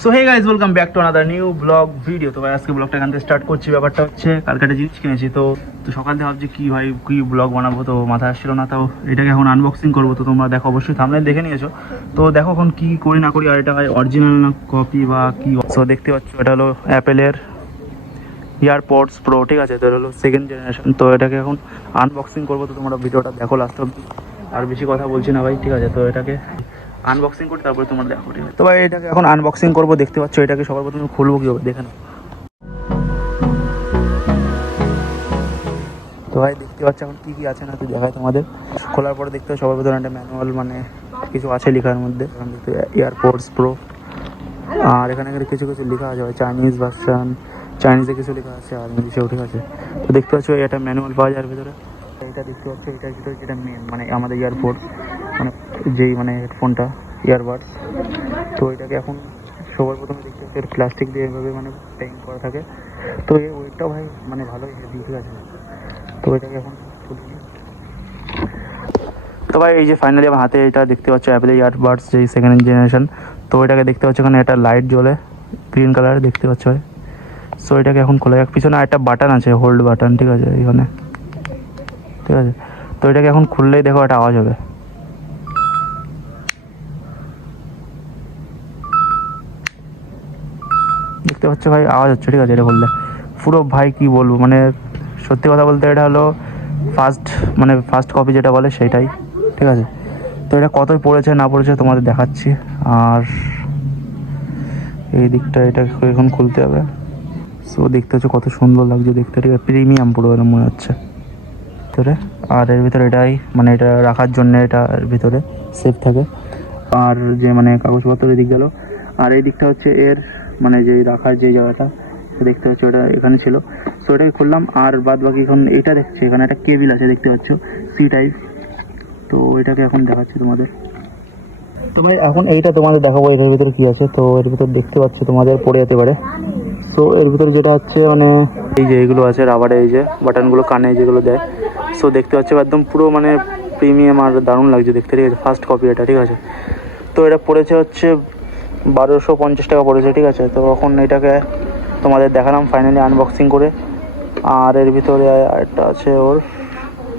So hey guys, welcome back to another new blog video. তো ভাই আজকে ব্লগটা এখান থেকে স্টার্ট করছি। ব্যাপারটা হচ্ছে কালকে একটা জিনিস কিনেছি, তো সকাল থেকে ভাবছি কী ভাই কী ব্লগ বানাবো, তো মাথায় আসছিল না। তাও এটাকে এখন আনবক্সিং করবো, তো তোমরা দেখো, অবশ্যই থাম্বনেল দেখে নিয়েছো। তো দেখো এখন কী করি না করি, আর এটা ভাই অরিজিনাল না কপি বা কী। সো দেখতে পাচ্ছ, এটা হলো অ্যাপেলের ইয়ারপডস প্রো, ঠিক আছে। তো এটা হলো সেকেন্ড জেনারেশন। তো এটাকে এখন আনবক্সিং করবো, তো তোমরা ভিডিওটা দেখো লাস্ট অব্দি। আর বেশি কথা বলছি না ভাই, ঠিক আছে। তো এটাকে আনবক্সিং করি, তারপরে তোমরা দেখো, ঠিক আছে। তো ভাই এটাকে এখন আনবক্সিং করবো, দেখতে পাচ্ছ। এটাকে সবার প্রথমে খুলবো কীভাবে দেখে নাও। তো ভাই দেখতে পাচ্ছ এখন কী কী আছে না তো দেখায় তোমাদের। খোলার পরে দেখতে পাচ্ছ সবার প্রথমে একটা ম্যানুয়াল, মানে কিছু আছে লেখার মধ্যে। এখানে দেখতে এয়ারপডস প্রো, আর এখানে কিছু কিছু লেখা আছে ভাই, চাইনিজ ভার্সান, চাইনিজে কিছু লেখা আছে আর ইংলিশেও, ঠিক আছে। তো দেখতে পাচ্ছ এটা ম্যানুয়াল পাওয়া যায় এর ভিতরে। এটা দেখতে পাচ্ছ, এটার ভিতরে যেটা মেন মানে আমাদের ইয়ারপোর্ট, মানে যেই মানে হেডফোনটা, ইয়ারবাডস। তো এটাকে এখন সবার প্রথমে দেখতে পাচ্ছি এর প্লাস্টিক দিয়ে এভাবে মানে প্যাকিং করা থাকে। তো এর ওয়েটটাও ভাই মানে ভালোই হেভি, ঠিক আছে। তো এটাকে এখন খুলে নিই। তো ভাই এই যে ফাইনালি আমার হাতে এটা দেখতে পাচ্ছ অ্যাপেল ইয়ারবাডস, যেই সেকেন্ড জেনারেশন। তো এটাকে দেখতে পাচ্ছ এখানে একটা লাইট জ্বলে, গ্রিন কালার দেখতে পাচ্ছ ভাই। সো এটাকে এখন খোলা যাক। পিছনে একটা বাটন আছে, হোল্ড বাটন, ঠিক আছে, এখানে, ঠিক আছে। তো এটাকে এখন খুললেই দেখো একটা আওয়াজ হবে। দেখতে পাচ্ছ ভাই আওয়াজ হচ্ছে, ঠিক আছে। এটা খুললে পুরো ভাই কি বলবো, মানে সত্যি কথা বলতে এটা হলো ফার্স্ট কপি যেটা বলে সেটাই, ঠিক আছে। তো এটা কতই পড়েছে না পড়েছে তোমাদের দেখাচ্ছি। আর এই দিকটা এটা এখন খুলতে হবে। সো দেখতে হচ্ছে কত সুন্দর লাগছে দেখতে, ঠিক আছে। প্রিমিয়াম পুরো এরকম মনে হচ্ছে ভিতরে। আর এর ভিতরে এটাই মানে এটা রাখার জন্য, এটা এর ভিতরে সেফ থাকে। আর যে মানে কাগজপত্র এই দিক গেল, আর এই দিকটা হচ্ছে এর মানে যে রাখার যে জায়গাটা, তো দেখতে পাচ্ছ ওটা এখানে ছিল। সো এটাকে খুললাম। আর বাদ বাকি এখন এটা দেখছি, এখানে একটা কেবিল আছে দেখতে পাচ্ছ, সি টাইপ। তো এটাকে এখন দেখাচ্ছি তোমাদের। তো ভাই এখন এইটা তোমাদের দেখাবো এটার ভিতরে কি আছে। তো এর ভিতরে দেখতে পাচ্ছ তোমাদের পড়ে যেতে পারে। সো এর ভিতরে যেটা হচ্ছে মানে এই যে এগুলো আছে রাবারে, এই যে বাটনগুলো কানে যেগুলো দেয়। সো দেখতে পাচ্ছ একদম পুরো মানে প্রিমিয়াম আর দারুণ লাগছে দেখতে, ঠিক আছে। ফার্স্ট কপি এটা, ঠিক আছে। তো এটা পড়েছে হচ্ছে 1250 টাকা পড়েছে, ঠিক আছে। তো এখন এটাকে তোমাদের দেখালাম ফাইনালি আনবক্সিং করে। আর এর ভিতরে আরেকটা আছে ওর,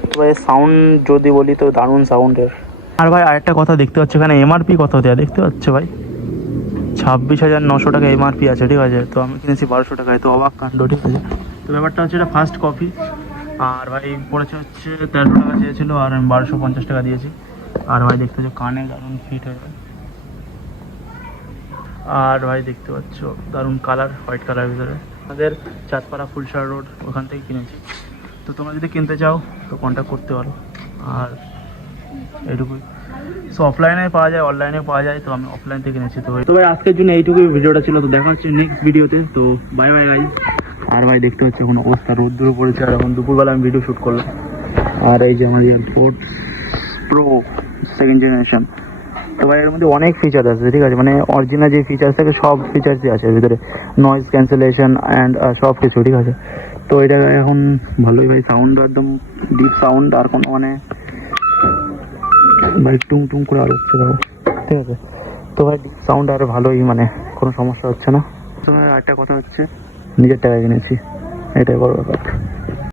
তো ভাই সাউন্ড যদি বলি তো দারুণ সাউন্ডের। আর ভাই আরেকটা কথা দেখতে পাচ্ছ, এখানে এমআরপি কত দেওয়া দেখতে পাচ্ছ ভাই, 26,900 টাকা এমআরপি আছে, ঠিক আছে। তো আমি কিনেছি 1200 টাকায়, তো অবাক কাণ্ড, ঠিক আছে। তো ব্যাপারটা হচ্ছে এটা ফার্স্ট কপি। আর ভাই পড়েছে হচ্ছে 1300 টাকা চেয়েছিলো, আর আমি 1250 টাকা দিয়েছি। আর ভাই দেখতে পাচ্ছ কানে দারুণ ফিট হয়ে যায়। আর ভাই দেখতে পাচ্ছ দারুণ কালার, হোয়াইট কালার ভিতরে। আমাদের চাঁদপাড়া ফুলসার রোড, ওখান থেকে কিনেছি। তো তোমরা যদি কিনতে চাও তো কন্ট্যাক্ট করতে পারো। আর এইটুকুই। সো অফলাইনে পাওয়া যায়, অনলাইনে পাওয়া যায়, তো আমি অফলাইন থেকে কিনেছি। তো ভাই আজকের জন্য এইটুকুই ভিডিওটা ছিল। তো দেখা হচ্ছে নেক্সট ভিডিওতে। তো বাই বাই গাইজ। আর ভাই দেখতে হচ্ছে এখন অবস্থা, রোদ্দুর পড়েছে, আর এখন দুপুরবেলা আমি ভিডিও শ্যুট করলাম। আর এই যে আমার এয়ারপোর্টস প্রো সেকেন্ড জেনারেশন। তো ভাই এর মধ্যে অনেক ফিচার আছে, ঠিক আছে। মানে অরিজিনাল যে ফিচার্স থাকে সব ফিচার্সই আছে এর ভিতরে, নয়েজ ক্যান্সেলেশন অ্যান্ড সব কিছু, ঠিক আছে। তো এটা এখন ভালোই ভাই, সাউন্ড একদম ডিপ সাউন্ড, আর কোনো মানে ভাই টুং টুং করে আর হচ্ছে দেখো, ঠিক আছে। তো ভাই ডিপ সাউন্ড আর ভালোই, মানে কোনো সমস্যা হচ্ছে না। তো ভাই আরেকটা কথা হচ্ছে, নিজের টাকায় কিনেছি, এটাই বড় ব্যাপার।